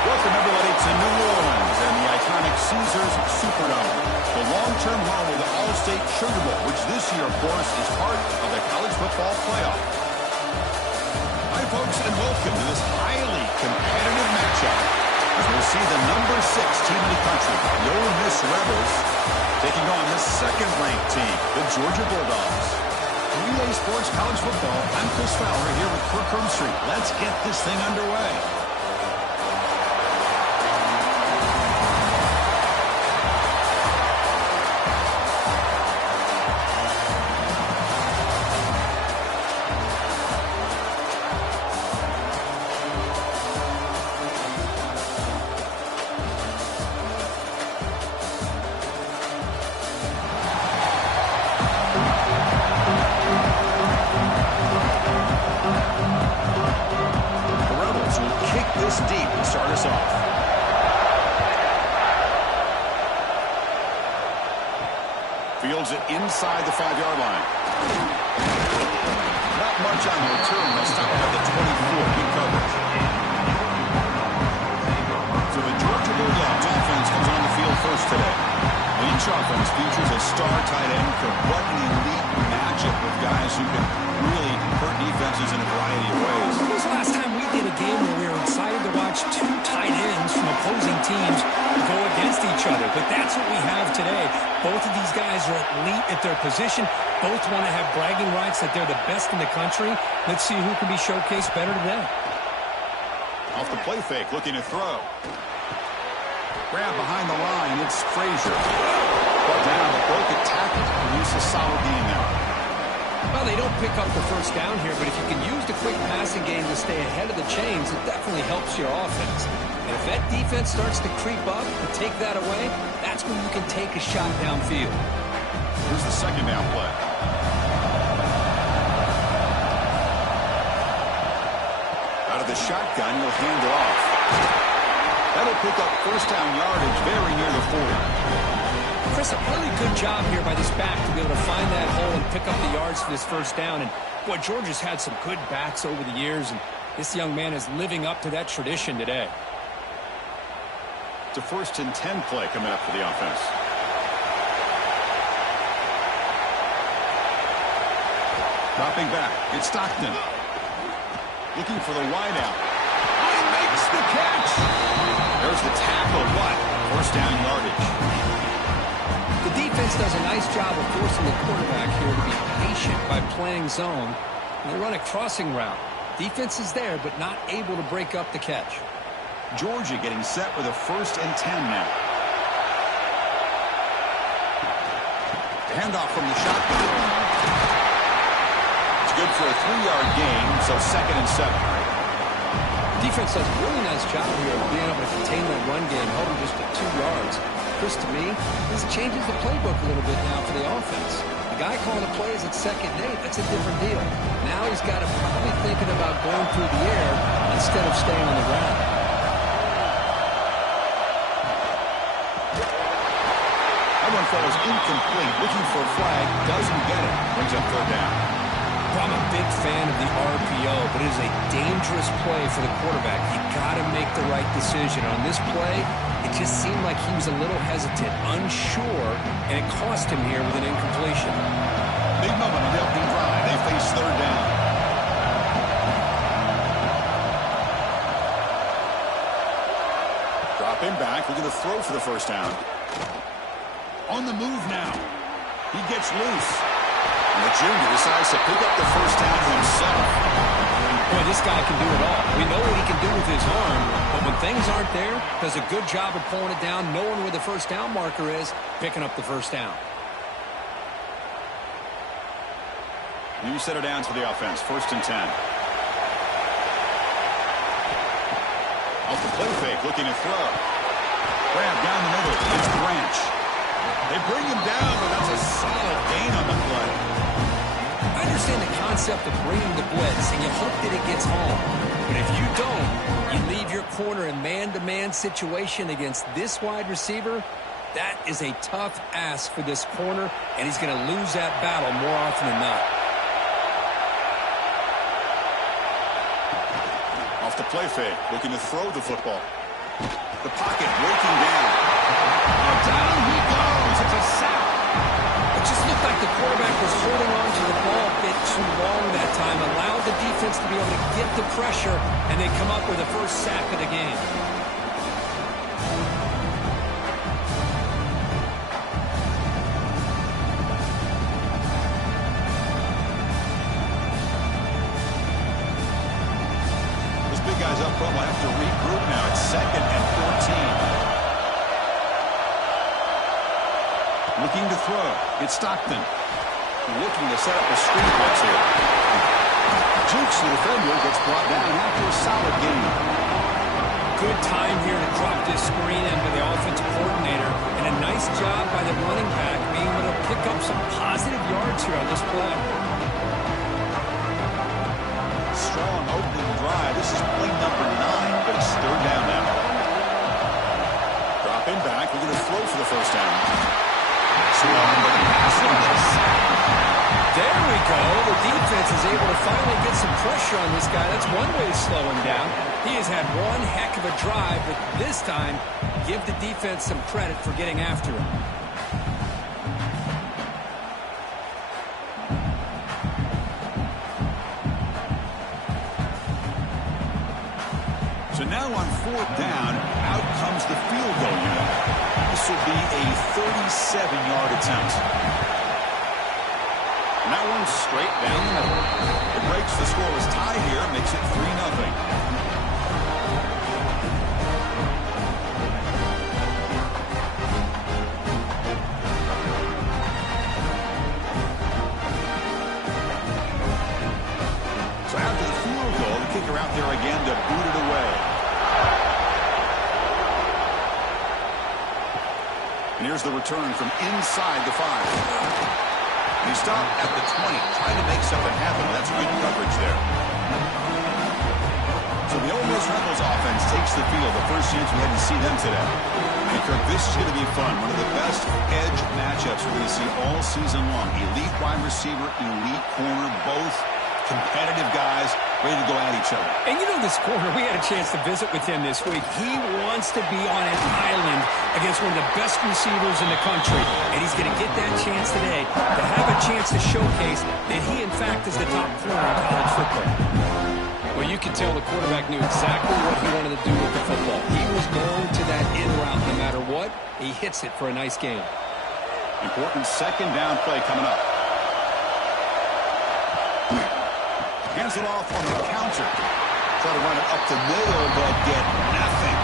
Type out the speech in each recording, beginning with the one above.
Welcome, everybody, to New Orleans and the iconic Caesars Superdome, the long-term home of the All-State Sugar Bowl, which this year, of course, is part of the college football playoff. Hi, folks, and welcome to this highly competitive matchup as we'll see the number 6 team in the country, the Ole Miss Rebels, taking on the second-ranked team, the Georgia Bulldogs. Relay Sports College Football, I'm Chris Fowler here with Kirk Herbstreit. Let's get this thing underway. Deep to start us off. Fields it inside the 5-yard line. Not much on the return. They'll stop at the 24. Good coverage. So the Georgia Bulldogs offense comes on the field first today. Each offense features a star tight end. What an elite matchup with guys who can really hurt defenses in a variety of ways. When was the last time we did a game where we were excited to watch 2 tight ends from opposing teams go against each other? But that's what we have today. Both of these guys are elite at their position. Both want to have bragging rights that they're the best in the country. Let's see who can be showcased better today. Off the play fake, looking to throw. Grab behind the line, it's Frazier. Brought down, but broke a tackle. Use a solid game there. Well, they don't pick up the first down here, but if you can use the quick passing game to stay ahead of the chains, it definitely helps your offense. And if that defense starts to creep up and take that away, that's when you can take a shot downfield. Here's the second down play. Out of the shotgun, he'll hand it off. That'll pick up first down yardage very near the 40. Chris, a really good job here by this back to be able to find that hole and pick up the yards for this first down. And, boy, Georgia's had some good backs over the years, and this young man is living up to that tradition today. It's a 1st and 10 play coming up for the offense. Dropping back, it's Stockton. Looking for the wideout. He makes the catch. There's the tackle, but first down yardage. The defense does a nice job of forcing the quarterback here to be patient by playing zone. They run a crossing route. Defense is there, but not able to break up the catch. Georgia getting set with a 1st and 10 now. Handoff from the shotgun. It's good for a 3-yard gain, so 2nd and 7. Defense does a really nice job here of being able to contain that run game, held him just at 2 yards. Chris, to me, this changes the playbook a little bit now for the offense. The guy calling the plays at 2nd and 8, that's a different deal. Now he's got to probably thinking about going through the air instead of staying on the ground. That one falls incomplete. Looking for a flag, doesn't get it. Brings up 3rd down. I'm a big fan of the RPO, but it is a dangerous play for the quarterback. You got to make the right decision. On this play, it just seemed like he was a little hesitant, unsure, and it cost him here with an incompletion. Big moment on the opening drive. They face 3rd down. Dropping back, looking to throw for the first down. On the move now. He gets loose. And the junior decides to pick up the first down himself. Boy, this guy can do it all. We know what he can do with his arm, but when things aren't there, does a good job of pulling it down, knowing where the first down marker is, picking up the first down. New set of downs for the offense. 1st and 10. Off the play fake, looking to throw. Grab down the middle. It's Branch. They bring him down, but that's a solid gain on the play. I understand the concept of bringing the blitz, and you hope that it gets home. But if you don't, you leave your corner in man-to-man situation against this wide receiver. That is a tough ask for this corner, and he's going to lose that battle more often than not. Off the play fake, looking to throw the football. The pocket breaking down. Down he goes. It's a sack. It just looked like the quarterback was holding on to the ball a bit too long that time, allowed the defense to be able to get the pressure, and they come up with the first sack of the game. Those big guys up front will have to regroup now. It's 2nd and 14. Looking to throw. It's Stockton. Looking to set up a screen blitz here. Jukes the defender, gets brought down after a solid game. Good time here to drop this screen in by the offensive coordinator, and a nice job by the running back being able to pick up some positive yards here on this play. Strong opening drive. This is play number 9, but it's 3rd down now. Dropping back. We're going to throw for the first down. There we go. The defense is able to finally get some pressure on this guy. That's one way to slow him down. He has had one heck of a drive, but this time, give the defense some credit for getting after him. So now on 4th down, out comes the field goal unit. This will be a 37-yard attempt. And that one's straight down the middle. It breaks the scoreless tie here, makes it 3-0. So after the field goal, the kicker out there again to boot it away. And here's the return from inside the 5. He stopped at the 20, trying to make something happen. That's good coverage there. So the Ole Miss Rebels offense takes the field. The first chance we had to see them today. And Kirk, this is going to be fun. One of the best edge matchups we're going to see all season long. Elite wide receiver, elite corner, both competitive guys ready to go at each other. And you know this corner, we had a chance to visit with him this week. He wants to be on an island against one of the best receivers in the country. And he's going to get that chance today to have a chance to showcase that he, in fact, is the top corner in college football. Well, you can tell the quarterback knew exactly what he wanted to do with the football. He was going to that in route no matter what. He hits it for a nice game. Important 2nd down play coming up. Hands it off on the counter. Try to run it up the middle, but get nothing.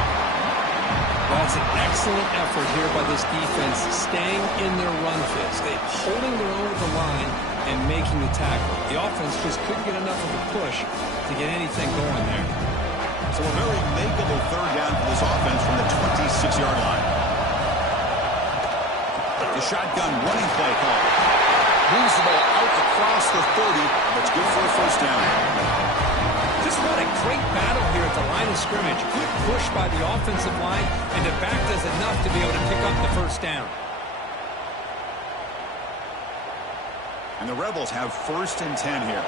Well, that's an excellent effort here by this defense, staying in their run fits. They're holding their own at the line and making the tackle. The offense just couldn't get enough of a push to get anything going there. So a very makeable 3rd down for this offense from the 26-yard line. The shotgun running play call. Moves the ball out across the 30. That's good for a first down. Just what a great battle here at the line of scrimmage. Good push by the offensive line, and the back does enough to be able to pick up the first down. And the Rebels have 1st and 10 here.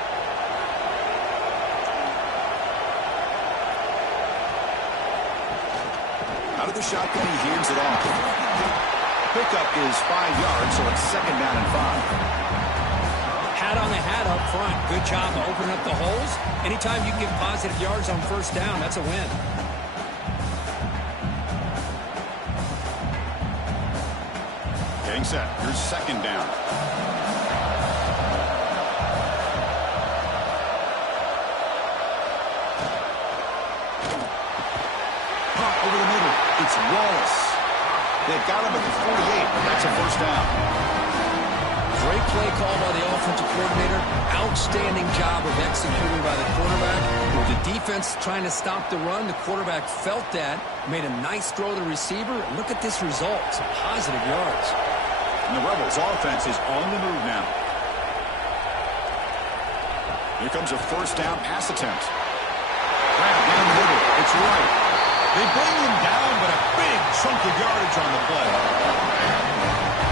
Out of the shotgun, he hands it off. Pickup is 5 yards, so it's 2nd down and 5. Hat on the hat up front. Good job of opening up the holes. Anytime you can get positive yards on first down, that's a win. Getting set. Here's 2nd down. Punt over the middle. It's Wallace. They've got him at the 48. That's a first down. Great play call by the offensive coordinator. Outstanding job of executing by the quarterback. With the defense trying to stop the run, the quarterback felt that, made a nice throw to the receiver. And look at this result. Some positive yards. And the Rebels' offense is on the move now. Here comes a first down pass attempt. Grab down the middle. It's right. They bring him down, but a big chunk of yardage on the play.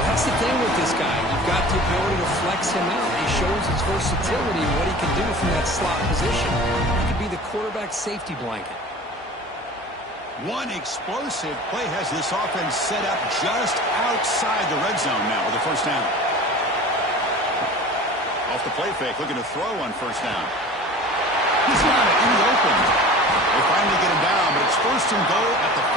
That's the thing with this guy. You've got the ability to flex him out. He shows his versatility and what he can do from that slot position. He could be the quarterback's safety blanket. One explosive play has this offense set up just outside the red zone now with a first down. Off the play fake, looking to throw on first down. He's got it in the open. They finally get him down, but it's first and goal at the 5.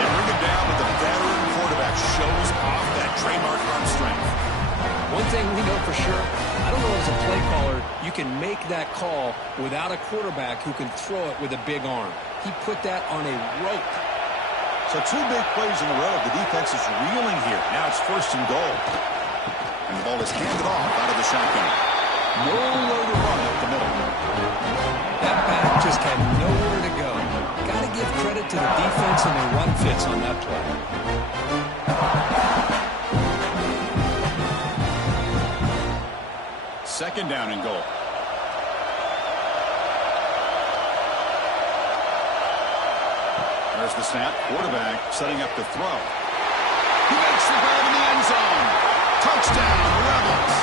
They bring him down, but the veteran quarterback shows off that trademark arm strength. One thing we know for sure, I don't know as a play caller, you can make that call without a quarterback who can throw it with a big arm. He put that on a rope. So 2 big plays in a row. The defense is reeling here. Now it's first and goal. And the ball is handed off out of the shotgun. Nowhere to run at the middle. That back just had nowhere to go. Got to give credit to the defense and the run fits on that play. Second down and goal. There's the snap. Quarterback setting up the throw. He makes the grab in the end zone. Touchdown, Rebels.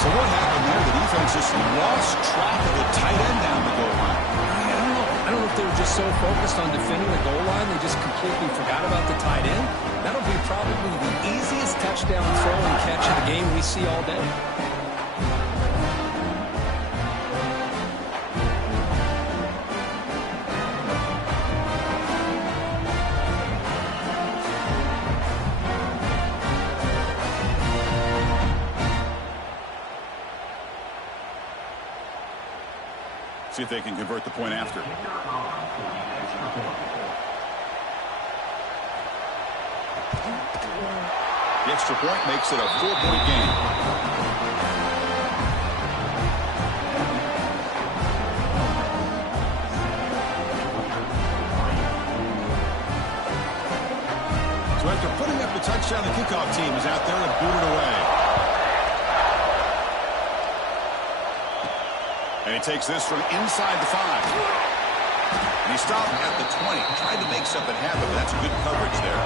So what happened there? The defense just lost track of the tight end down the goal line. I don't know if they were just so focused on defending the goal line, they just completely forgot about the tight end. That'll be probably the easiest touchdown throw and catch of the game we see all day. See if they can convert the point after. The extra point makes it a 4-point game. So after putting up the touchdown, the kickoff team is out there and booted away. And he takes this from inside the 5. And he stopped at the 20. Tried to make something happen, but that's good coverage there.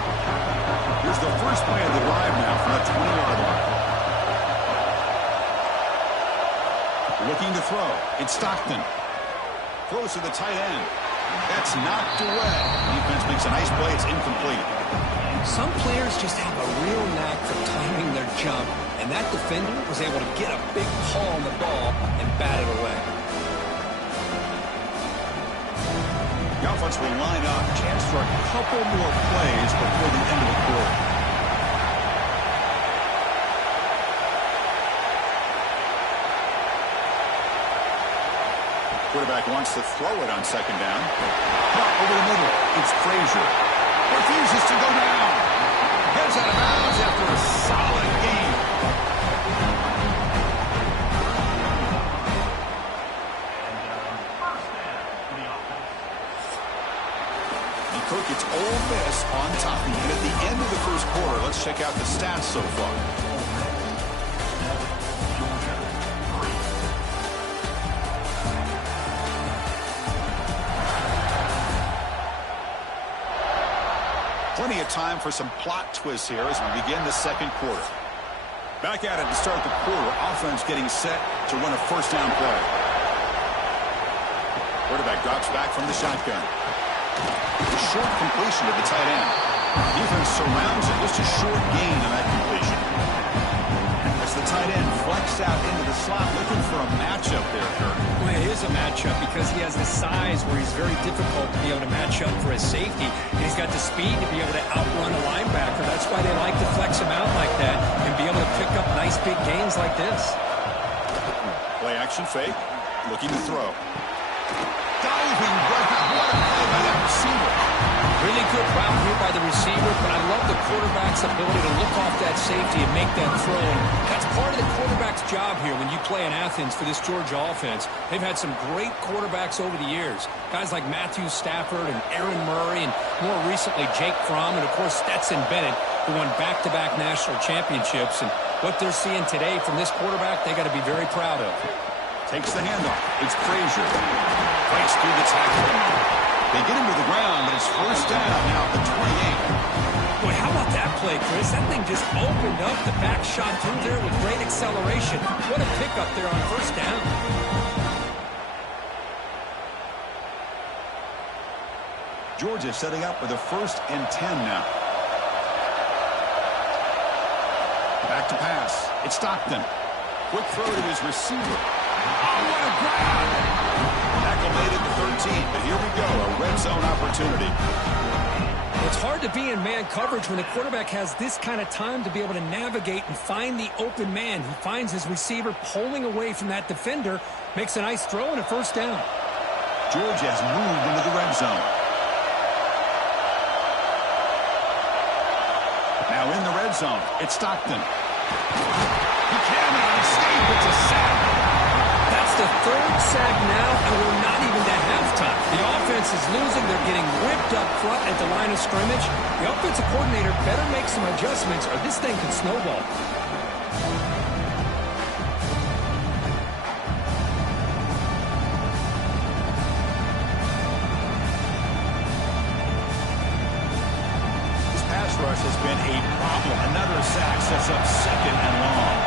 Here's the first play of the drive now from the 20-yard line. Looking to throw. It's Stockton. Throws to the tight end. That's knocked away. Defense makes a nice play. It's incomplete. Some players just have a real knack for timing their jump, and that defender was able to get a big paw on the ball and bat it away. The offense will line up. Chance for a couple more plays before the end of the quarter. Quarterback wants to throw it on second down. Punt over the middle. It's Frazier. Refuses to go down. Heads out of bounds after a solid game. And Cook, it's Ole Miss on top. And at the end of the first quarter, let's check out the stats so far. Plenty of time for some plot twists here as we begin the second quarter. Back at it to start the quarter. Offense getting set to run a first down play. Quarterback drops back from the shotgun. A short completion to the tight end. Defense surrounds it. Just a short gain on that completion. As the tight end flexed out into the slot, looking for a matchup there, Kirk. Well, it is a matchup because he has the size where he's very difficult to be able to match up for his safety. And he's got the speed to be able to outrun a linebacker. That's why they like to flex him out like that and be able to pick up nice big gains like this. Play action fake. Looking to throw. Diving breakout. What a play by that by the receiver, but I love the quarterback's ability to look off that safety and make that throw. And that's part of the quarterback's job here when you play in Athens for this Georgia offense. They've had some great quarterbacks over the years. Guys like Matthew Stafford and Aaron Murray, and more recently Jake Fromm, and of course Stetson Bennett, who won back-to-back national championships. And what they're seeing today from this quarterback, they got to be very proud of. Takes the handoff. It's Frazier. Breaks through the tackle. They get him to the ground, but it's first down now at the 28. Boy, how about that play, Chris? That thing just opened up. The back shot through there with great acceleration. What a pickup there on first down. Georgia setting up with a 1st and 10 now. Back to pass. It's Stockton. Quick throw to his receiver. Oh, what a grab! Tackle made it to 13, but here we go, a red zone opportunity. It's hard to be in man coverage when the quarterback has this kind of time to be able to navigate and find the open man. He finds his receiver pulling away from that defender, makes a nice throw and a first down. Georgia has moved into the red zone. Now in the red zone, it's Stockton. He cannot escape. It's a sack. That's the 3rd sack now, and we're not even to halftime. The offense is losing. They're getting ripped up front at the line of scrimmage. The offensive coordinator better make some adjustments, or this thing could snowball. This pass rush has been a problem. Another sack sets up 2nd and long.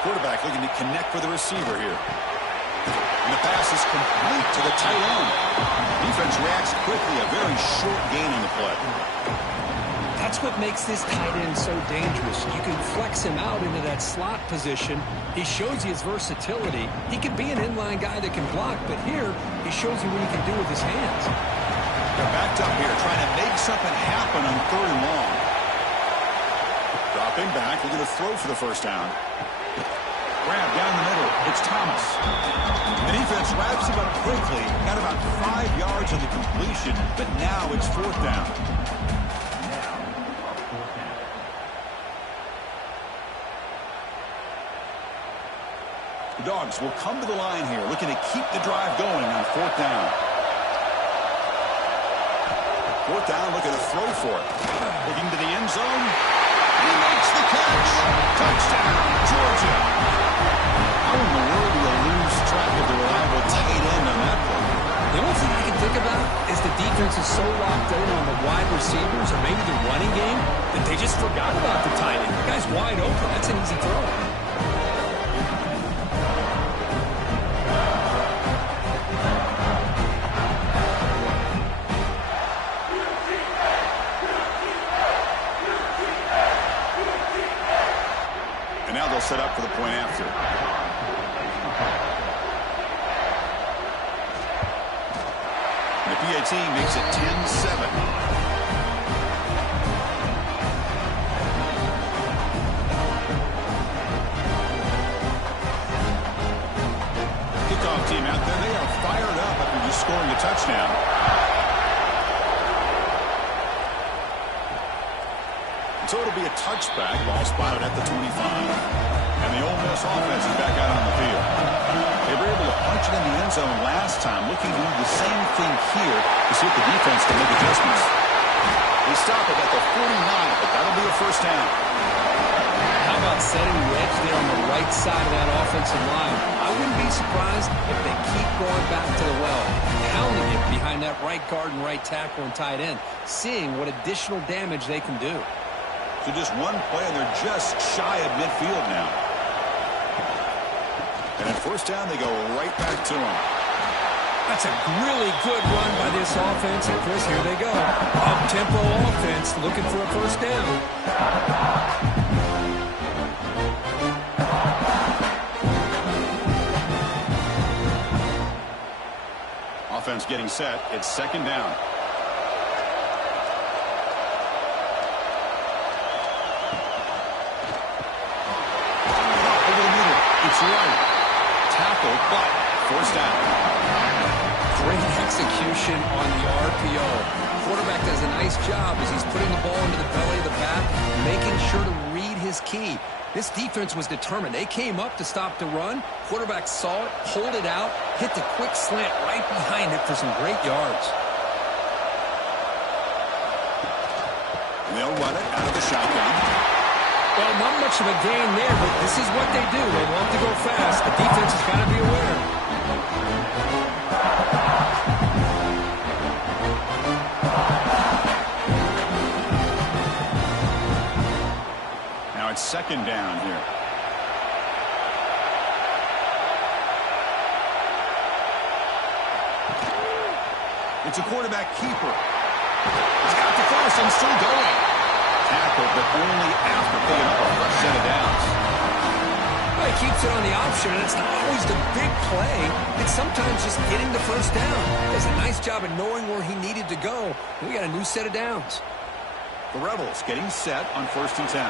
Quarterback looking to connect with the receiver here. And the pass is complete to the tight end. Defense reacts quickly. A very short gain on the play. That's what makes this tight end so dangerous. You can flex him out into that slot position. He shows you his versatility. He can be an inline guy that can block, but here he shows you what he can do with his hands. They're backed up here trying to make something happen on 3rd and long. Dropping back. We're going to throw for the first down. Grab down the middle. It's Thomas. The defense wraps him up quickly. Got about 5 yards on the completion, but now it's 4th down. The Dogs will come to the line here, looking to keep the drive going on 4th down. 4th down, looking to throw for it. Looking to the end zone. He makes the catch. Touchdown, Georgia. How in the world do you lose track of the reliable tight end on that play? The only thing I can think about is the defense is so locked in on the wide receivers or maybe the running game that they just forgot about the tight end. The guy's wide open. That's an easy throw. And now they'll set up for the point after. And the PAT makes it 10-7. Kickoff team out there, they are fired up after just scoring a touchdown. So it'll be a touchback, ball spotted at the 25. And the Ole Miss offense is back out on the field. They were able to punch it in the end zone last time, looking to do the same thing here to see if the defense can make adjustments. They stop it at the 49, but that'll be a first down. How about setting the edge there on the right side of that offensive line? I wouldn't be surprised if they keep going back to the well, pounding it behind that right guard and right tackle and tight end, seeing what additional damage they can do. So just one play, and they're just shy of midfield now. And at first down, they go right back to him. That's a really good run by this offense. And, Chris, here they go. Up-tempo offense looking for a first down. Offense getting set. It's 2nd down. It's right. Tackle, but first down. Great execution on the RPO. Quarterback does a nice job as he's putting the ball into the belly of the back, making sure to read his key. This defense was determined. They came up to stop the run. Quarterback saw it, pulled it out, hit the quick slant right behind it for some great yards. They'll run it out of the shotgun. Well, not much of a gain there, but this is what they do. They love to go fast. The defense has got to be aware. Now it's second down here. It's a quarterback keeper. He's got the first and still going. Tackled, but only after picking up a fresh set of downs. Well, he keeps it on the option, and it's not always the big play. It's sometimes just getting the first down. He does a nice job of knowing where he needed to go. We got a new set of downs. The Rebels getting set on 1st and 10.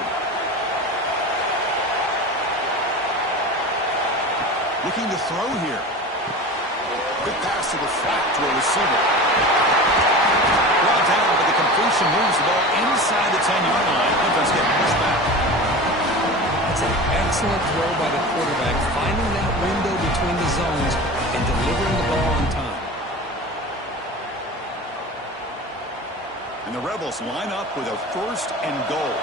Looking to throw here. Quick pass to the flat to a receiver. Brought down, but the completion moves the ball inside the 10-yard line. Defense getting pushed back. That's an excellent throw by the quarterback, finding that window between the zones and delivering the ball on time. And the Rebels line up with a 1st and goal.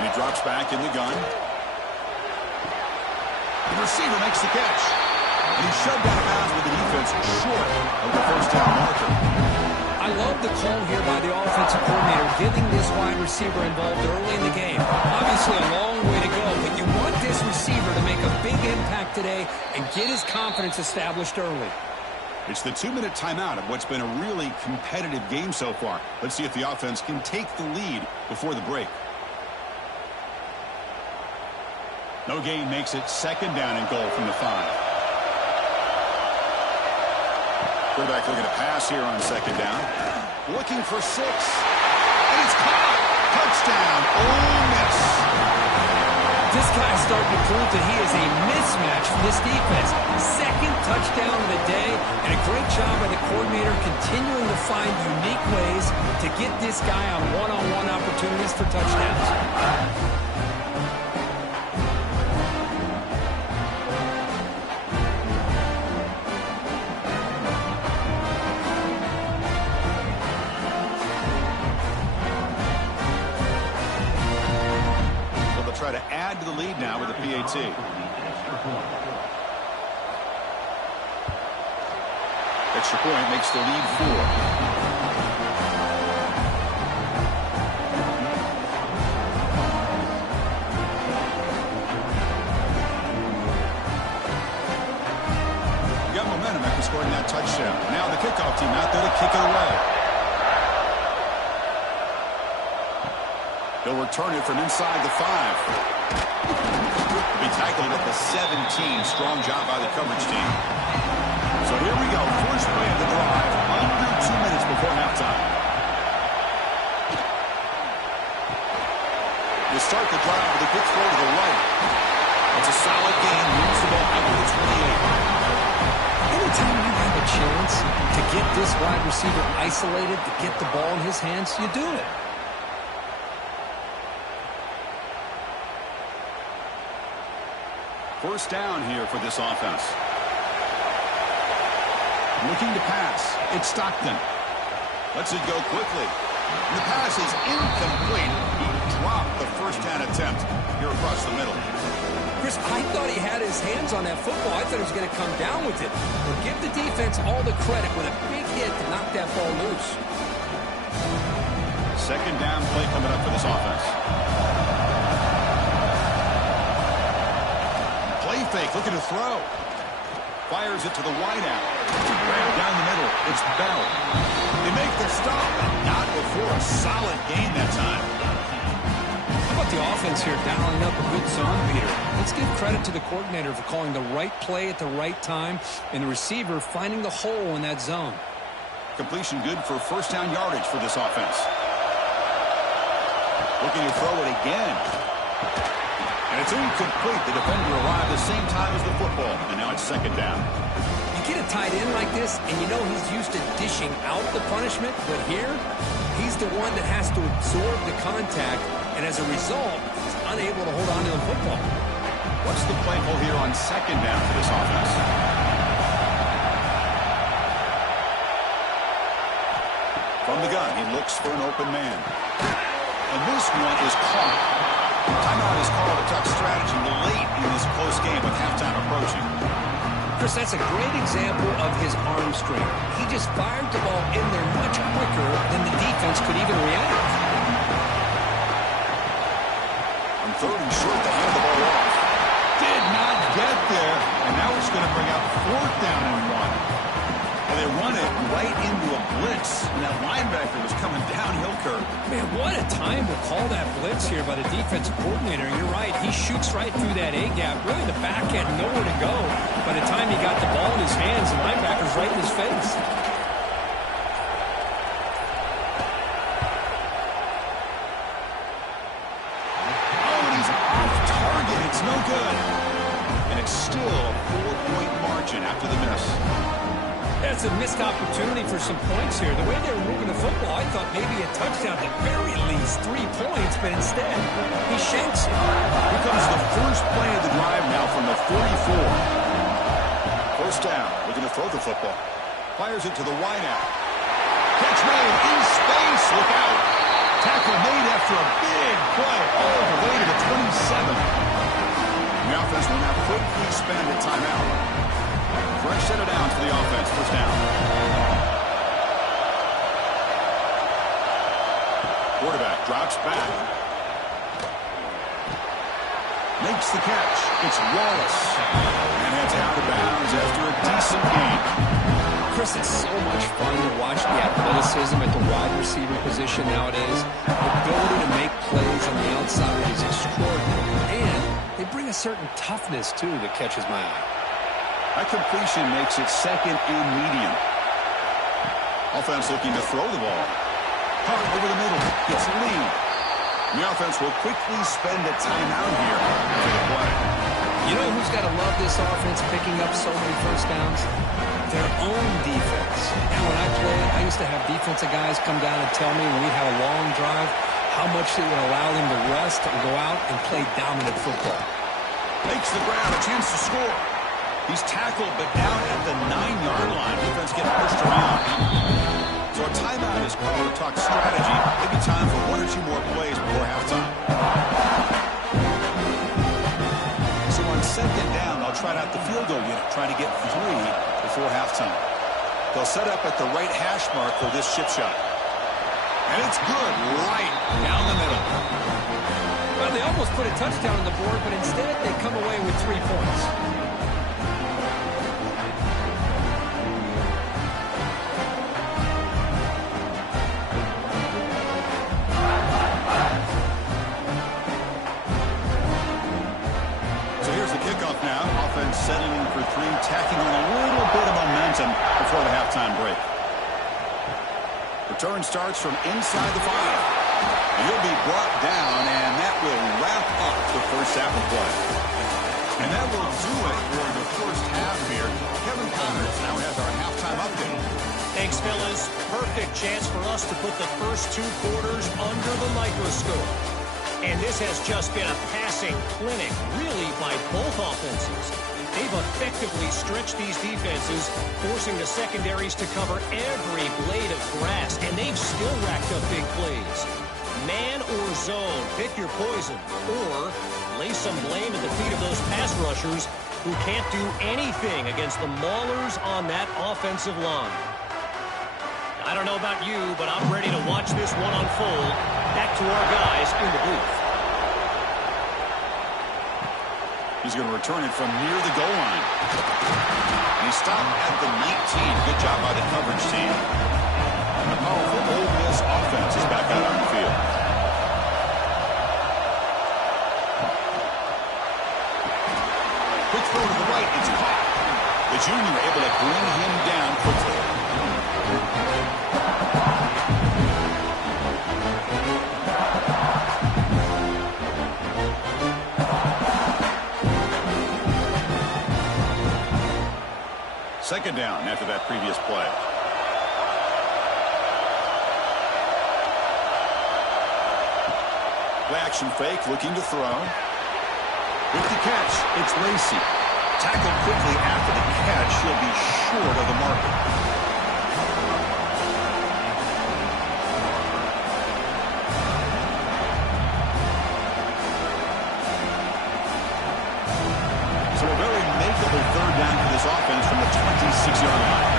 And he drops back in the gun. The receiver makes the catch. And he's shoved out of bounds with the defense short of the first down marker. I love the call here by the offensive coordinator, getting this wide receiver involved early in the game. Obviously a long way to go, but you want this receiver to make a big impact today and get his confidence established early. It's the 2-minute timeout of what's been a really competitive game so far. Let's see if the offense can take the lead before the break. No gain makes it second down and goal from the 5. Quarterback looking to pass here on second down. Looking for 6. And it's caught. Touchdown. Ole Miss. This guy's starting to prove that he is a mismatch for this defense. Second touchdown of the day, and a great job by the coordinator continuing to find unique ways to get this guy on one-on-one opportunities for touchdowns. Try to add to the lead now with a PAT. Extra point makes the lead 4. Got momentum after scoring that touchdown. Now the kickoff team out there to kick it away. They'll return it from inside the 5. He'll be tackled at the 17. Strong job by the coverage team. So here we go. First play of the drive. Under 2 minutes before halftime. They start the drive with a quick throw to the right. It's a solid gain. Moves the ball out to the 28. Anytime you have a chance to get this wide receiver isolated, to get the ball in his hands, you do it. First down here for this offense. Looking to pass. It's Stockton. Lets it go quickly. The pass is incomplete. He dropped the first down attempt here across the middle. Chris, I thought he had his hands on that football. I thought he was going to come down with it. But give the defense all the credit with a big hit to knock that ball loose. Second down play coming up for this offense. Fake, looking to throw. Fires it to the wideout. Ran down the middle. It's Bell. They make the stop, but not before a solid gain that time. How about the offense here dialing up a good zone beater? Let's give credit to the coordinator for calling the right play at the right time and the receiver finding the hole in that zone. Completion good for first down yardage for this offense. Looking to throw it again. And it's incomplete. The defender arrived the same time as the football, and now it's second down. You get a tight end like this, and you know he's used to dishing out the punishment, but here, he's the one that has to absorb the contact, and as a result, he's unable to hold on to the football. What's the play call here on second down for this offense? From the gun, he looks for an open man. And this one is caught. Timeout is called a tough strategy late in this close game with halftime approaching. Chris, that's a great example of his arm strength. He just fired the ball in there much quicker than the defense could even react. On third and short, they hand the ball off. Did not get there. And now it's going to bring out fourth down and 1. And they run it right into a blitz. And that linebacker was coming downhill curve. Man, what a time to call that blitz here by the defensive coordinator. You're right. He shoots right through that A-gap. Really, the back had nowhere to go. By the time he got the ball in his hands, the linebacker's right in his face. Oh, and he's off target. It's no good. And it's still a 4-point margin after the miss. That's a missed opportunity for some points here. The way they were moving the football, I thought maybe a touchdown, at the very least 3 points, but instead, he shanks it. Here comes the first play of the drive now from the 44. First down, looking to throw the football. Fires it to the wideout. Catch made in space, look out. Tackle made after a big play all the way to the 27. The offense will now quickly spend a timeout. Fresh set of downs for the offense. First down. Quarterback drops back. Makes the catch. It's Wallace. And heads out of bounds after a decent gain. Chris, it's so much fun to watch the athleticism at the wide receiver position nowadays. The ability to make plays on the outside is extraordinary. And they bring a certain toughness, too, that catches my eye. That completion makes it second and medium. Offense looking to throw the ball. Hunt over the middle. Gets the lead. The offense will quickly spend a timeout here after the play. You know who's got to love this offense picking up so many first downs? Their own defense. And when I played, I used to have defensive guys come down and tell me when we'd have a long drive how much it would allow them to rest and go out and play dominant football. Makes the grab, a chance to score. He's tackled, but down at the 9-yard line. Defense getting pushed around. So a timeout is called to talk strategy. Maybe time for 1 or 2 more plays before halftime. So on second down, they'll try out the field goal unit, trying to get 3 before halftime. They'll set up at the right hash mark for this chip shot. And it's good, right down the middle. Well, they almost put a touchdown on the board, but instead they come away with 3 points. Settling for 3, tacking on a little bit of momentum before the halftime break. Return starts from inside the 5. He'll be brought down, and that will wrap up the first half of play. And that will do it for the first half here. Kevin Connors now has our halftime update. Thanks, fellas. Perfect chance for us to put the first 2 quarters under the microscope. And this has just been a passing clinic, really, by both offenses. They've effectively stretched these defenses, forcing the secondaries to cover every blade of grass, and they've still racked up big plays. Man or zone, pick your poison, or lay some blame at the feet of those pass rushers who can't do anything against the maulers on that offensive line. I don't know about you, but I'm ready to watch this one unfold. Back to our guys in the booth. He's going to return it from near the goal line. And he stopped at the 19. Good job by the coverage team. And the powerful Ole Miss offense is back out on the field. Quick throw to the right. It's caught. The junior able to bring him down quickly. Second down after that previous play. Play action fake, looking to throw. With the catch, it's Lacey. Tackled quickly after the catch. He'll be short of the marker. So a very makeable third down for this offense from the 26-yard line.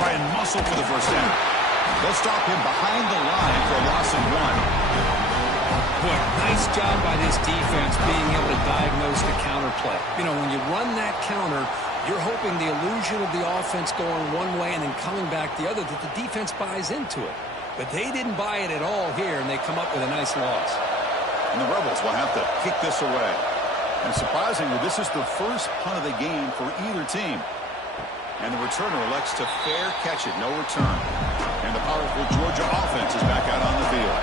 Try and muscle for the first down. They'll stop him behind the line for a loss of 1. Boy, nice job by this defense being able to diagnose the counter play. You know, when you run that counter, you're hoping the illusion of the offense going one way and then coming back the other, that the defense buys into it. But they didn't buy it at all here, and they come up with a nice loss. And the Rebels will have to kick this away. And surprisingly, this is the first punt of the game for either team. And the returner elects to fair catch it, no return. And the powerful Georgia offense is back out on the field.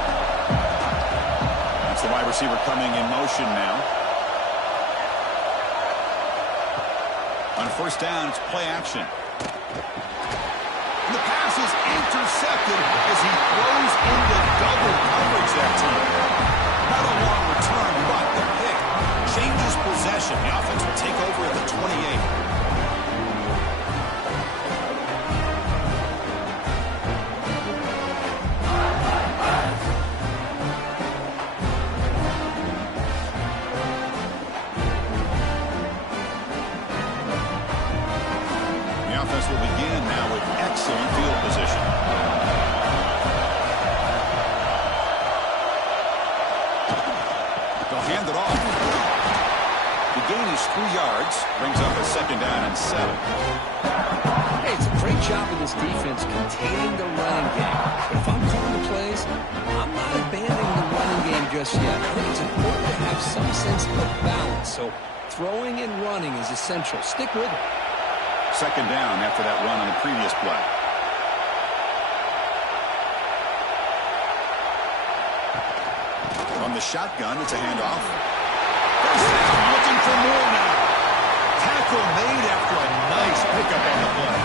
That's the wide receiver coming in motion now. On first down, it's play action. And the pass is intercepted as he throws into double coverage that time. Not a long return, but the pick changes possession. The offense will take over at the 28. Will begin now with excellent field position. They'll hand it off. The gain is 3 yards, brings up a second down and 7. Hey, it's a great job of this defense containing the running game. But if I'm calling the plays, I'm not abandoning the running game just yet. I think it's important to have some sense of balance. So throwing and running is essential. Stick with it. Second down after that run on the previous play. From the shotgun, it's a handoff. First down, looking for more now. Tackle made after a nice pickup on the play.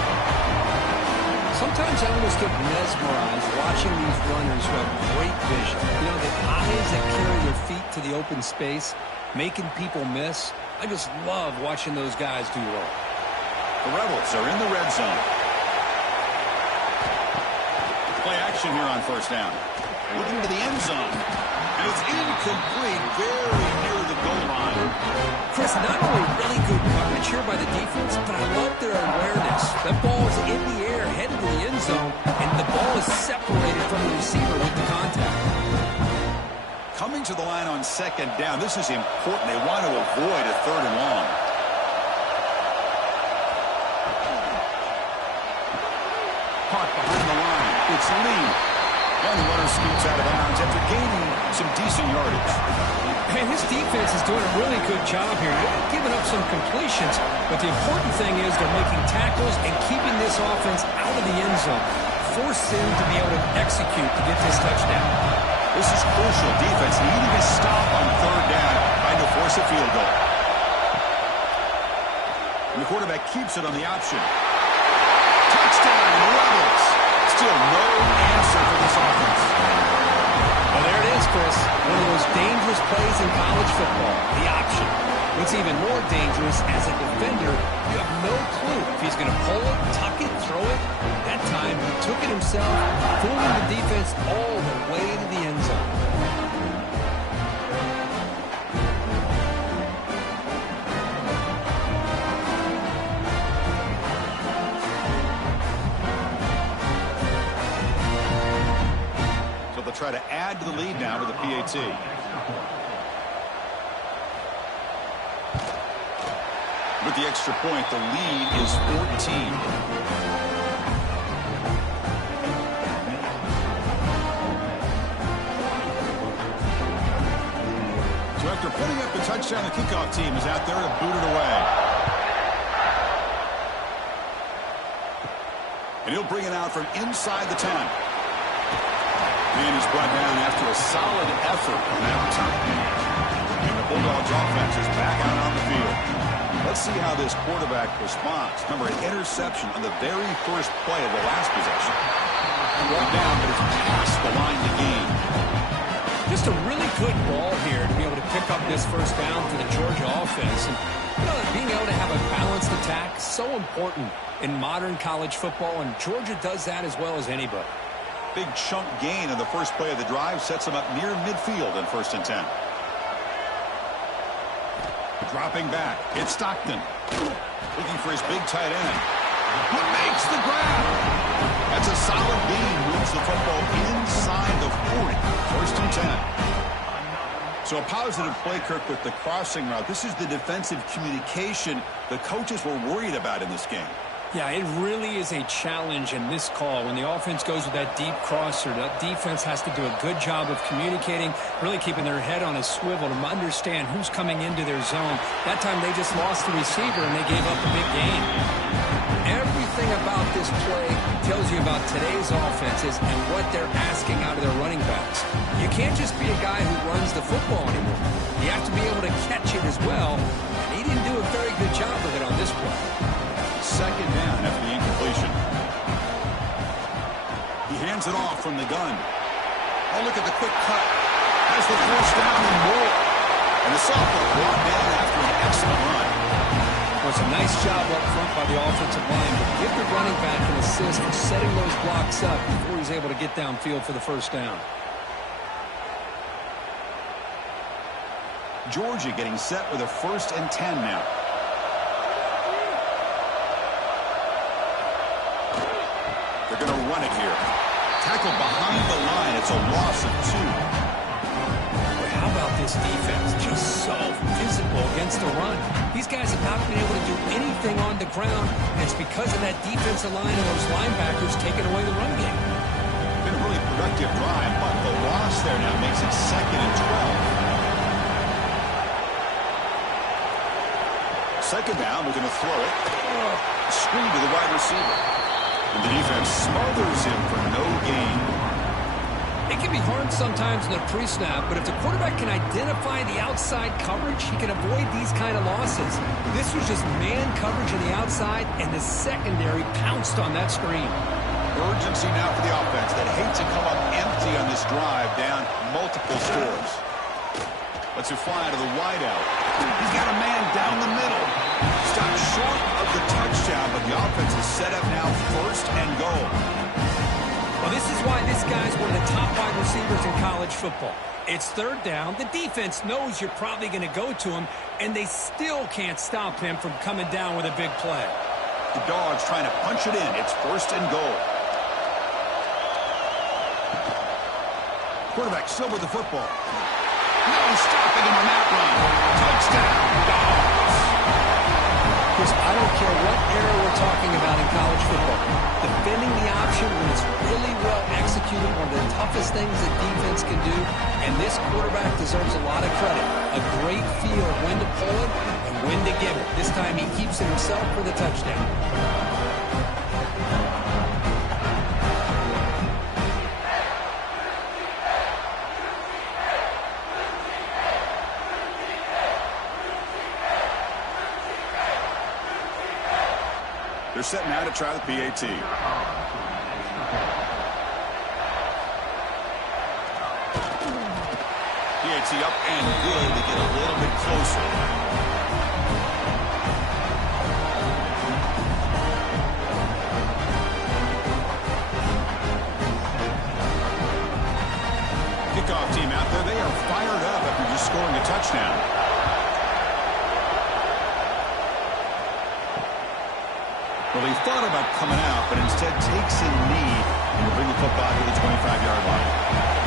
Sometimes I almost get mesmerized watching these runners who have great vision. You know, the eyes that carry their feet to the open space, making people miss. I just love watching those guys do work. The Rebels are in the red zone. Play action here on first down. Looking to the end zone. And it's incomplete, very near the goal line. Chris, not only really good coverage here by the defense, but I love their awareness. That ball is in the air, headed to the end zone, and the ball is separated from the receiver with the contact. Coming to the line on second down, this is important. They want to avoid a third and long. Caught behind the line. It's Lee. And the runner scoots out of bounds after gaining some decent yardage. Man, his defense is doing a really good job here. They're giving up some completions, but the important thing is they're making tackles and keeping this offense out of the end zone. Force him to be able to execute to get this touchdown. This is crucial. Defense needing a stop on third down, trying to force a field goal. And the quarterback keeps it on the option. Touchdown, Rebels. Still no answer for this offense. Well, there it is, Chris. One of those dangerous plays in college football, the option. What's even more dangerous, as a defender, you have no clue if he's going to pull it, tuck it, throw it. That time, he took it himself, fooling the defense all the way to the end zone. Try to add to the lead now with the PAT. With the extra point, the lead is 14. So after putting up the touchdown, the kickoff team is out there to boot it away. And he'll bring it out from inside the 10. And he's brought down after a solid effort on that return. And the Bulldogs offense is back out on the field. Let's see how this quarterback responds. Remember, an interception on the very first play of the last possession. Brought down, but it's past the line to gain. Just a really good ball here to be able to pick up this first down for the Georgia offense. And being able to have a balanced attack, so important in modern college football, and Georgia does that as well as anybody. Big chunk gain on the first play of the drive sets him up near midfield in 1st and 10. Dropping back, it's Stockton. Looking for his big tight end. Who makes the grab? That's a solid gain. Moves the football inside the 40. 1st and 10. So a positive play, Kirk, with the crossing route. This is the defensive communication the coaches were worried about in this game. Yeah, it really is a challenge in this call. When the offense goes with that deep crosser, that defense has to do a good job of communicating, really keeping their head on a swivel to understand who's coming into their zone. That time they just lost the receiver and they gave up a big gain. Everything about this play tells you about today's offenses and what they're asking out of their running backs. You can't just be a guy who runs the football anymore. You have to be able to catch it as well, and he didn't do a very good job of it on this play. 2nd down after the incompletion. He hands it off from the gun. Oh, look at the quick cut. Has the 1st down and more. And the sophomore brought down after an excellent run. Well, it's a nice job up front by the offensive line, but give the running back an assist for setting those blocks up before he's able to get downfield for the 1st down. Georgia getting set with a 1st and 10 now. They're going to run it here. Tackled behind the line. It's a loss of 2. But how about this defense? Just so physical against the run. These guys have not been able to do anything on the ground, and it's because of that defensive line and those linebackers taking away the run game. Been a really productive drive, but the loss there now makes it 2nd and 12. 2nd down, we're going to throw it. Screen to the wide receiver. And the defense smothers him for no gain. It can be hard sometimes in the pre-snap, but if the quarterback can identify the outside coverage, he can avoid these kind of losses. This was just man coverage on the outside, and the secondary pounced on that screen. Urgency now for the offense that hate to come up empty on this drive, down multiple scores. Lets it fly to the wideout. He's got a man down the middle. Stopped short of the touchdown, but the offense is set up now 1st and goal. Well, this is why this guy's one of the top wide receivers in college football. It's 3rd down. The defense knows you're probably going to go to him, and they still can't stop him from coming down with a big play. The Dogs trying to punch it in. It's 1st and goal. Quarterback still with the football. No stopping him on that run. Touchdown, Dogs. Chris, I don't care what era we're talking about in college football. Defending the option when it's really well executed, one of the toughest things that defense can do, and this quarterback deserves a lot of credit. A great feel of when to pull it and when to give it. This time he keeps it himself for the touchdown. They're set now to try the PAT. PAT up and good to get a little bit closer. Kickoff team out there. They are fired up after just scoring a touchdown. Well, he thought about coming out, but instead takes a knee and will bring the football to the 25-yard line.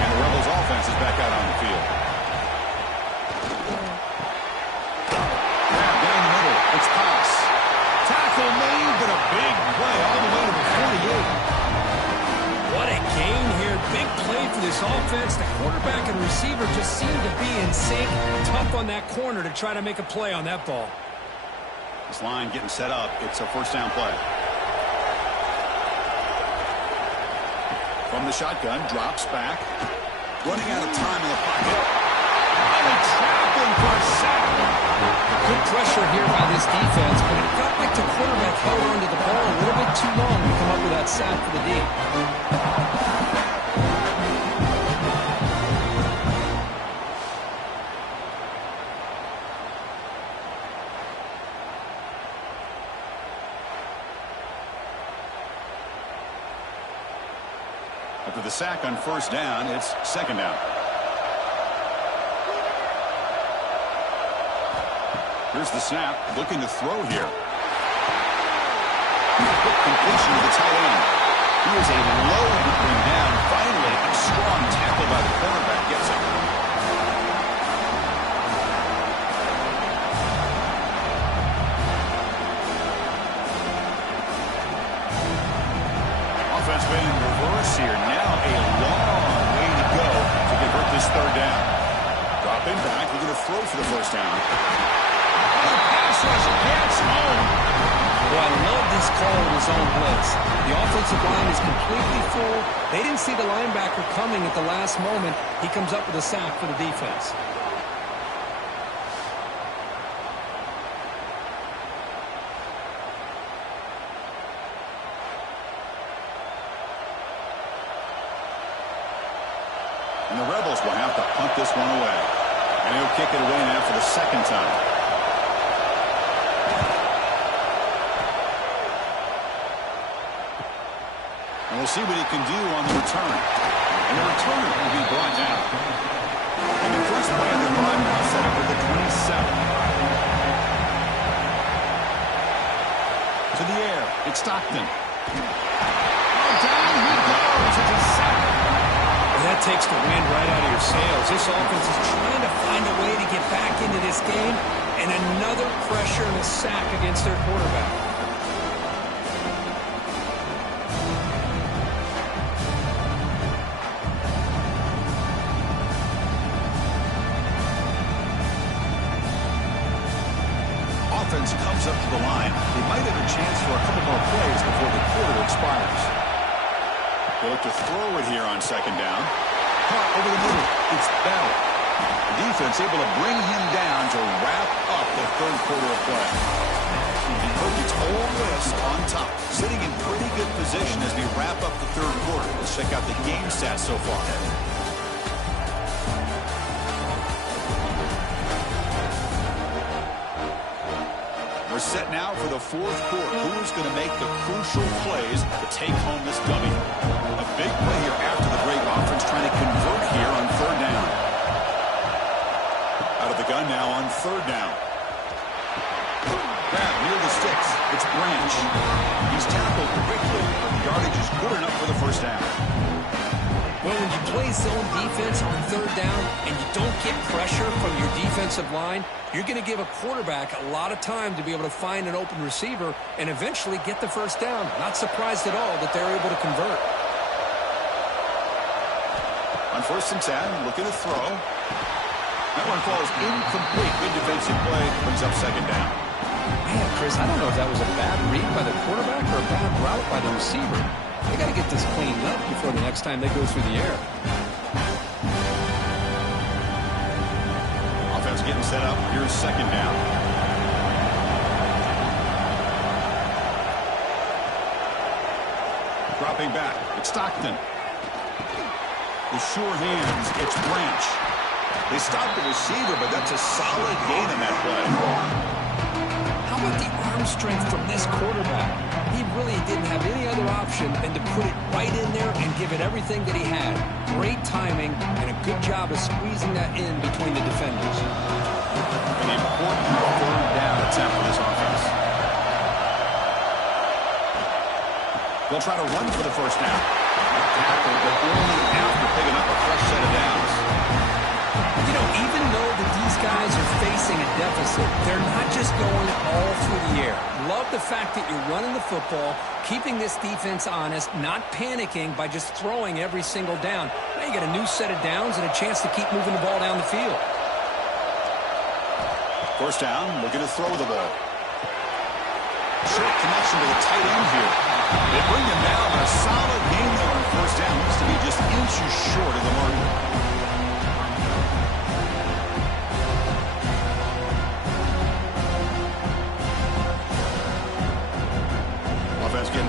And the Rebels offense is back out on the field. Grab down the middle. It's pass. Tackle made, but a big play all the way to the 48. What a gain here. Big play for this offense. The quarterback and receiver just seem to be in sync. Tough on that corner to try to make a play on that ball. This line getting set up. It's a 1st down play. From the shotgun, drops back. Running out of time in the pocket. And they trap him for a this defense, but it felt like the quarterback held onto the ball a little bit too long to come up with that sack for the D. After the sack on first down, it's second down. Here's the snap, looking to throw here. Quick completion to the tight end. He is a load to bring down. Finally, a strong tackle by the cornerback gets him. Offense been in reverse here. Now a long way to go to convert this third down. Dropping back, looking to throw for the first down. Pass rush gets home. Well, I love this call with his own blitz. The offensive line is completely full. They didn't see the linebacker coming at the last moment. He comes up with a sack for the defense. And the Rebels will have to punt this one away. And he'll kick it away now for the second time. And we'll see what he can do on the return. And the return will be brought down. And the first play of the drive now set up at the 27. To the air. It's Stockton. Oh, down he goes. It's a sack. That takes the wind right out of your sails. This offense is trying to find a way to get back into this game, and another pressure and a sack against their quarterback. Offense comes up to the line. They might have a chance for a couple more plays before the quarter expires. They look to throw it here on second down. Caught over the middle. It's Bell. The defense able to bring him down to wrap up the third quarter of play. He put its whole list on top, sitting in pretty good position as we wrap up the third quarter. Let's check out the game stats so far. We're set now for the fourth quarter. Who's going to make the crucial plays to take home this W? A big play here after the break. Offense trying to convert here on third down. Out of the gun now on third down. Grab near the sticks. It's Branch. He's tackled quickly, but the yardage is good enough for the first down. Well, when you play zone defense on third down and you don't get pressure from your defensive line, you're going to give a quarterback a lot of time to be able to find an open receiver and eventually get the first down. Not surprised at all that they're able to convert. On first and 10, looking to throw. That one falls incomplete. Good defensive play. Brings up second down. Man, Chris, I don't know if that was a bad read by the quarterback or a bad route by the receiver. They got to get this cleaned up before the next time they go through the air. Offense getting set up. Here's second down. Dropping back. It's Stockton. With sure hands, it's Branch. They stopped the receiver, but that's a solid gain on that play. How about the arm strength from this quarterback? He really didn't have any other option than to put it right in there and give it everything that he had. Great timing and a good job of squeezing that in between the defenders. An important third down attempt for this offense. They'll try to run for the first down. Tackle, but only after picking up a fresh set of downs. You know, even though that these guys are facing a deficit, they're not just going all through the air. Love the fact that you're running the football, keeping this defense honest, not panicking by just throwing every single down. Now you got a new set of downs and a chance to keep moving the ball down the field. First down, looking to throw the ball. Short connection to the tight end here. They bring him down, but a solid game there on first down. Looks to be just inches short of the marker.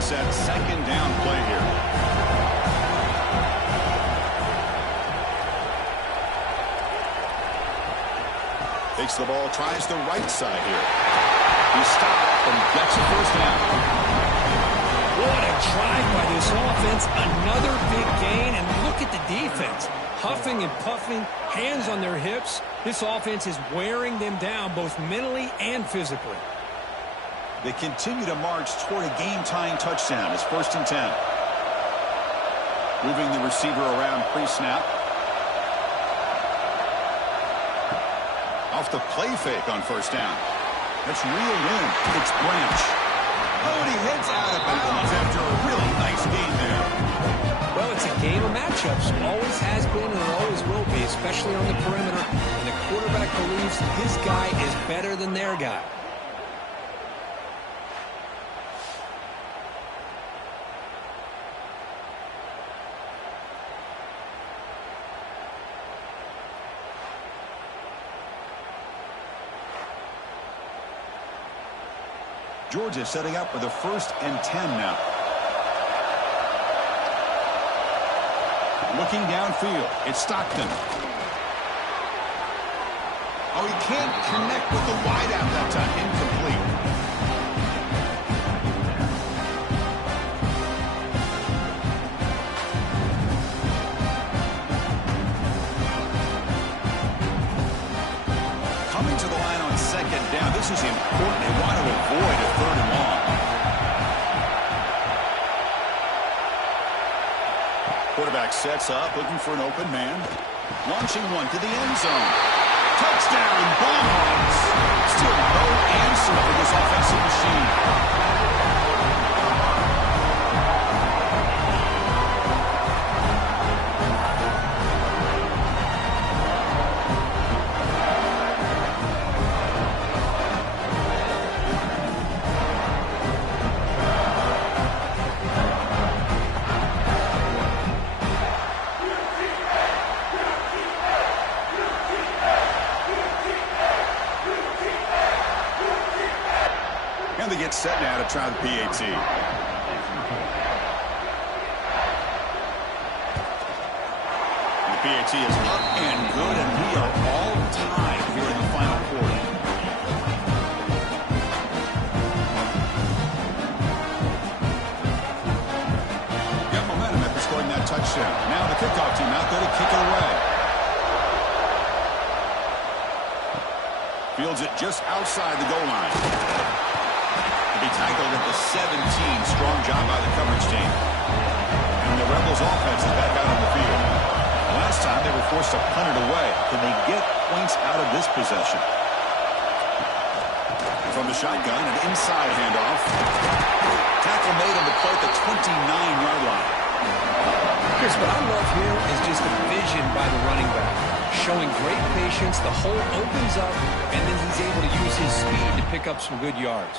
makes that second down play here. Takes the ball, tries the right side here. He stopped and gets a first down. What a drive by this offense. Another big gain, and look at the defense. Huffing and puffing, hands on their hips. This offense is wearing them down both mentally and physically. They continue to march toward a game-tying touchdown. It's 1st and 10. Moving the receiver around pre-snap. Off the play fake on first down. That's reeled in. It's Branch. Oh, and he heads out of bounds after a really nice gain there. Well, it's a game of matchups. Always has been and it always will be, especially on the perimeter. And the quarterback believes his guy is better than their guy. Georgia setting up for the 1st and 10 now. Looking downfield, it's Stockton. Oh, he can't connect with the wideout that time. Incomplete. Coming to the line on 2nd down. This is important. They want to avoid a 3rd and long. Quarterback sets up, looking for an open man. Launching one to the end zone. Touchdown, Bulldogs. Still no answer for this offensive machine. And they get set now to try the PAT. The PAT is up and good, and we are all tied here in the final quarter. Got momentum after scoring that touchdown. Now the kickoff team out there to kick it away. Fields it just outside the goal line. He tackled at the 17. Strong job by the coverage team. And the Rebels offense is back out on the field. Last time they were forced to punt it away. Can they get points out of this possession? From the shotgun, an inside handoff. Tackle made on the play at the 29-yard line. Chris, what I love here is just the vision by the running back. Showing great patience, the hole opens up, and then he's able to use his speed to pick up some good yards.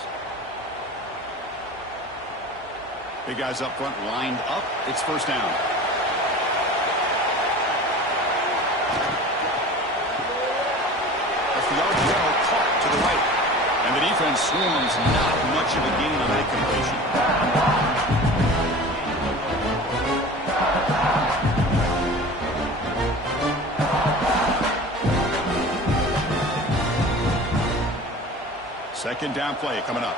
Big guys up front lined up. It's first down. That's the RPO caught to the right. And the defense swarms. Not much of a gain on that completion. Second down play coming up.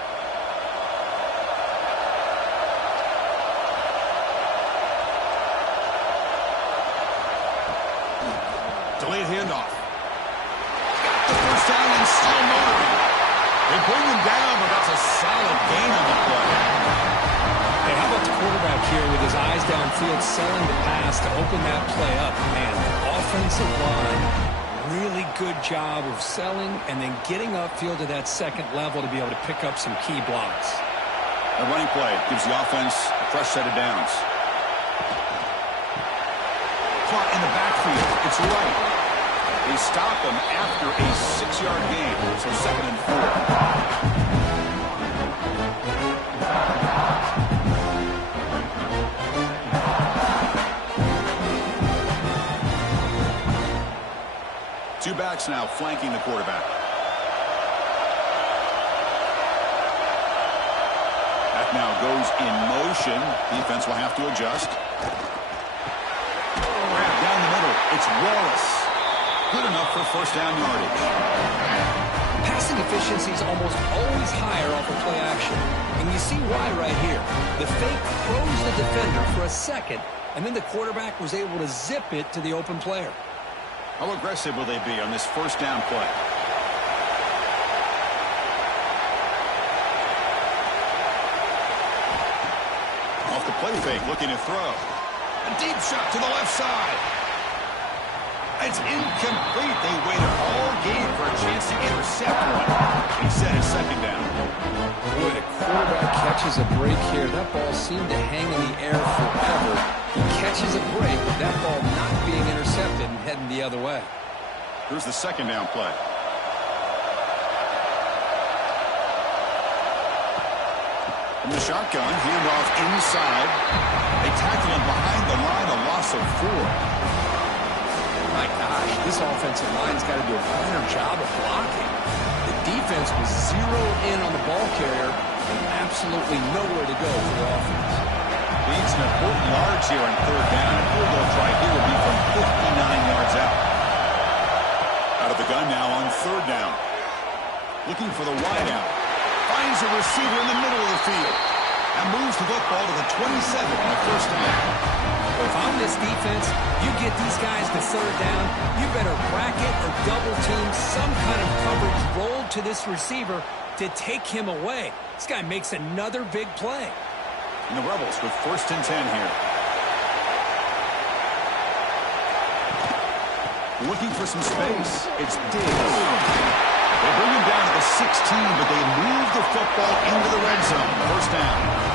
Delayed handoff. Got the first down and still motoring. They bring him down, but that's a solid gain on the play. Hey, how about the quarterback here with his eyes downfield selling the pass to open that play up? Man, offensive line, really good job of selling and then getting upfield to that second level to be able to pick up some key blocks. A running play gives the offense a fresh set of downs. Caught in the backfield. It's right. They stop him after a 6-yard gain. So 2nd and 4. Two backs now flanking the quarterback. At now goes in motion. Defense will have to adjust. Grab down the middle. It's Wallace. Good enough for first down yardage. Passing efficiency is almost always higher off of play action. And you see why right here. The fake froze the defender for a second, and then the quarterback was able to zip it to the open player. How aggressive will they be on this first down play? Off the play fake, looking to throw. A deep shot to the left side. It's incomplete. They waited all game for a chance to intercept one. Instead, it's second down. Boy, the quarterback catches a break here. That ball seemed to hang in the air forever. He catches a break, with that ball not being intercepted and heading the other way. Here's the second down play. From the shotgun, handoff inside. They tackle him behind the line, a loss of 4. My gosh, this offensive line's got to do a better job of blocking. The defense was zeroed in on the ball carrier and absolutely nowhere to go for the offense. Needs some important yards here on third down. A field goal try here will be from 59 yards out. Out of the gun now on third down. Looking for the wideout. Finds a receiver in the middle of the field. And moves the football to the 27 on the first down. If I'm this defense, you get these guys to third down, you better bracket or double team some kind of coverage rolled to this receiver to take him away. This guy makes another big play. And the Rebels with first and 10 here. Looking for some space. It's Diggs. They bring him down to the 16, but they move the football into the red zone. First down.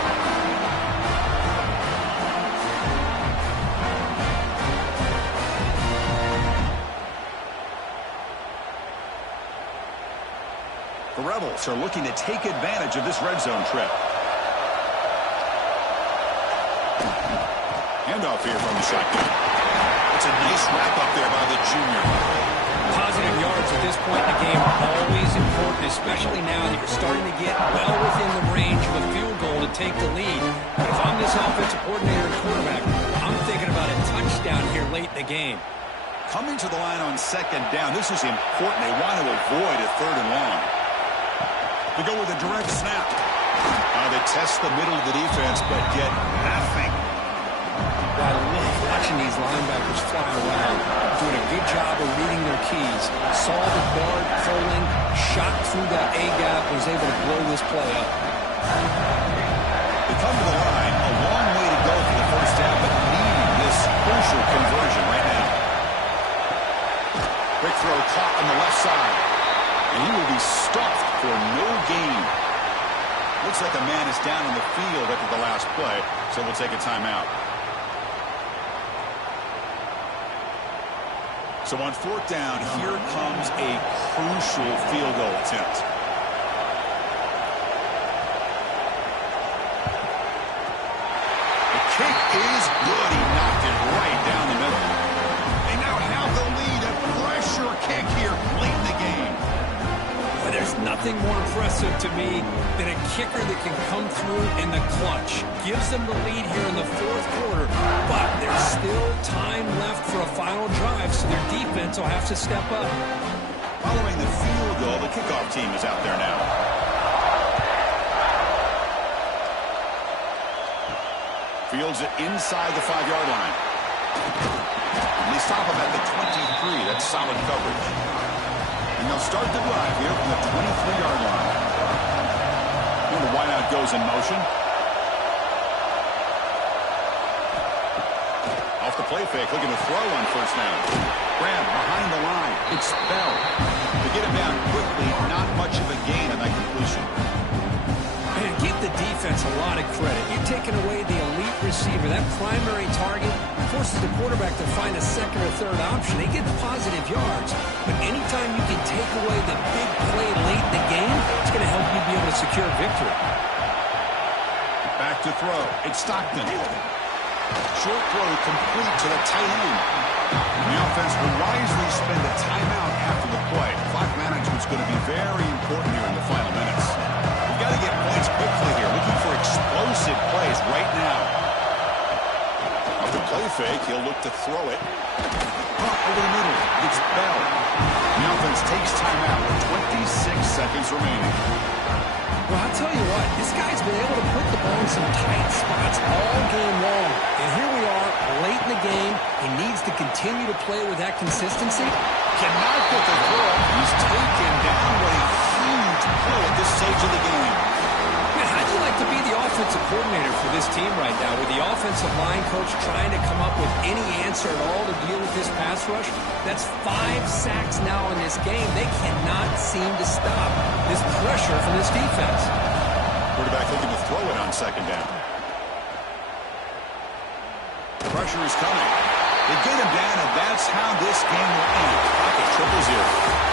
The Rebels are looking to take advantage of this red zone trip. Handoff here from the shotgun. It's a nice wrap-up there by the junior. Positive yards at this point in the game are always important, especially now that you're starting to get well within the range of a field goal to take the lead. But if I'm this offensive coordinator and quarterback, I'm thinking about a touchdown here late in the game. Coming to the line on second down, this is important. They want to avoid a third and long. They go with a direct snap. They test the middle of the defense, but get nothing. I love watching these linebackers fly around, doing a good job of reading their keys. Saw the guard falling, shot through that A-gap, was able to blow this play up. They come to the line, a long way to go for the first down, but needing this crucial conversion right now. Quick throw caught on the left side. And he will be stuffed for no gain. Looks like a man is down on the field after the last play, so we'll take a timeout. So on fourth down, here comes a crucial field goal attempt. The kick is good. He knocked it right down the middle. They now have the lead. A pressure kick here late in the game. There's nothing more impressive to me than a kicker that can come through in the clutch. Gives them the lead here in the fourth quarter, but there's still time left for a final drive, so their defense will have to step up. Following the field goal, the kickoff team is out there now. Fields it inside the 5-yard line. And they stop him at the 23. That's solid coverage. And they'll start the drive here from the 23-yard line. And the wideout goes in motion. Off the play fake, looking to throw on first down. Grab behind the line. It's Bell. To get him down quickly, not much of a gain on that completion. Man, give the defense a lot of credit. You're taking away the elite receiver. That primary target forces the quarterback to find a second or third option. They get positive yards. But anytime you can take away the big play late in the game, it's going to help you be able to secure victory. Back to throw. It's Stockton. Short throw complete to the tight end. The offense will wisely spend a timeout after the play. Clock management's going to be very important here in the final minutes. We've got to get points quickly here. Looking for explosive fake. He'll look to throw it. Pump over the middle. It's Bell. The offense takes timeout with 26 seconds remaining. Well, I'll tell you what, this guy's been able to put the ball in some tight spots all game long. And here we are, late in the game. He needs to continue to play with that consistency. Cannot get the throw. He's taken down with a huge play at this stage of the game. Man, how'd you like to be the offensive coordinator for this team right now, with the offensive line coach trying to come up with any answer at all to deal with this pass rush? That's 5 sacks now in this game. They cannot seem to stop this pressure from this defense. Quarterback looking to throw it on second down. Pressure is coming. They get him down, and that's how this game will end. Pocket 0-0.